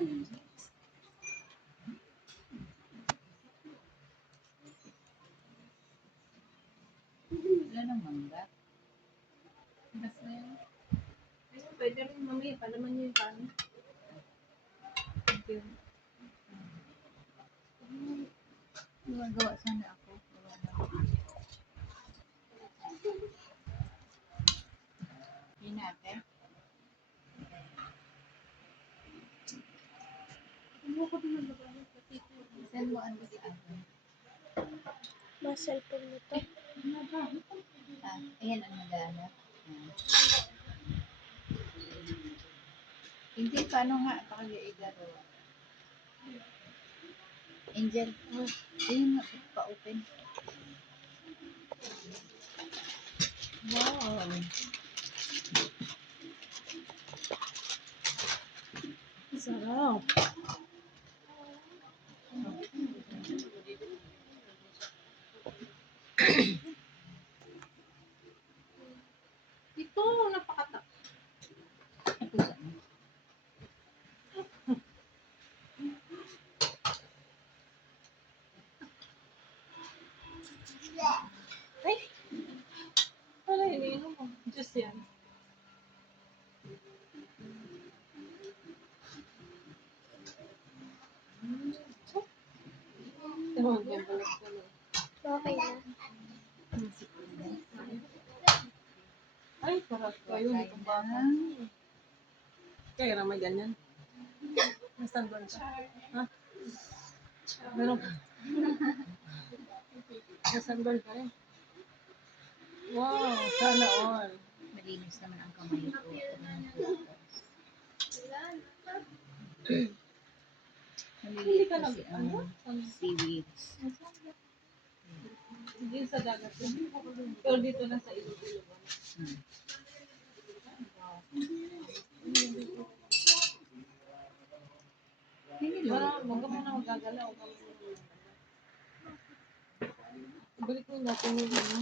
Wala nang mangga. Basta yun. Pwede rin mamaya, palaman niyo yung paano. Okay. Gumagawa sana ako. Hindi natin. Saan mo ano sa akin? Mas cellphone mo to. Ayan ang naghahanap. Hindi, paano nga? Pakaliigaro. Angel. Ayun nga, pa-open. Wow. Sarap. Ito, napakatak. Ay! Wala, iniinom mo. Diyos yan. Ewan ko, balik ko na. Okay na. Ay, sarap ko. Ayun, itong bata. Kaya naman ganyan. Nasaan doon siya? Ha? Meron ka? Nasaan doon ka rin? Wow, sana all. Malinis naman ang kamay ko. Hindi Maliliit ka kasi ano? ang seaweeds. Hindi sa dagat. Pero dito na sa Iloilo. Wala, huwag ka muna magagala. Balik mo natin yung ano.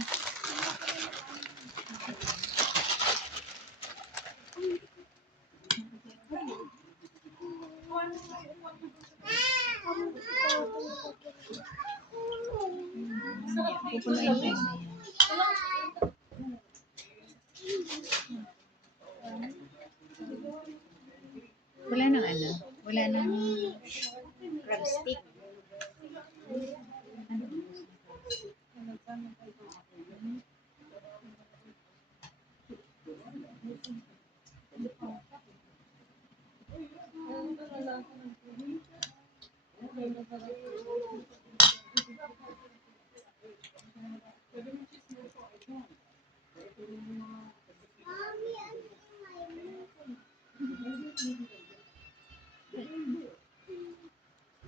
Pupunuin ko na yan. Wala nang ano? Wala nang crab stick.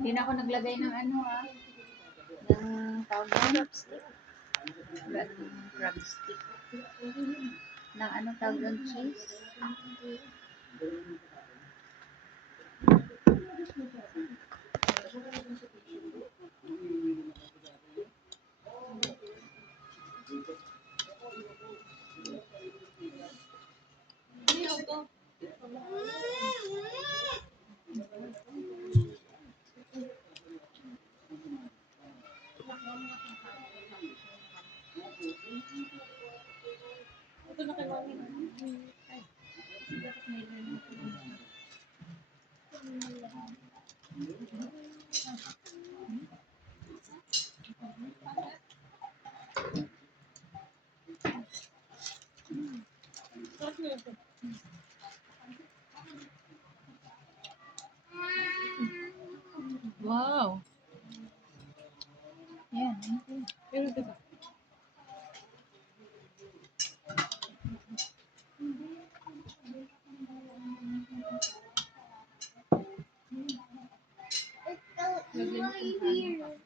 Hindi na ako naglagay ng ano ng tawag stick. Wala ng crab stick. Ng ano tawag doon, cheese. Ito na kay mami. Wow. Yan. Pero diba? It's so easy here.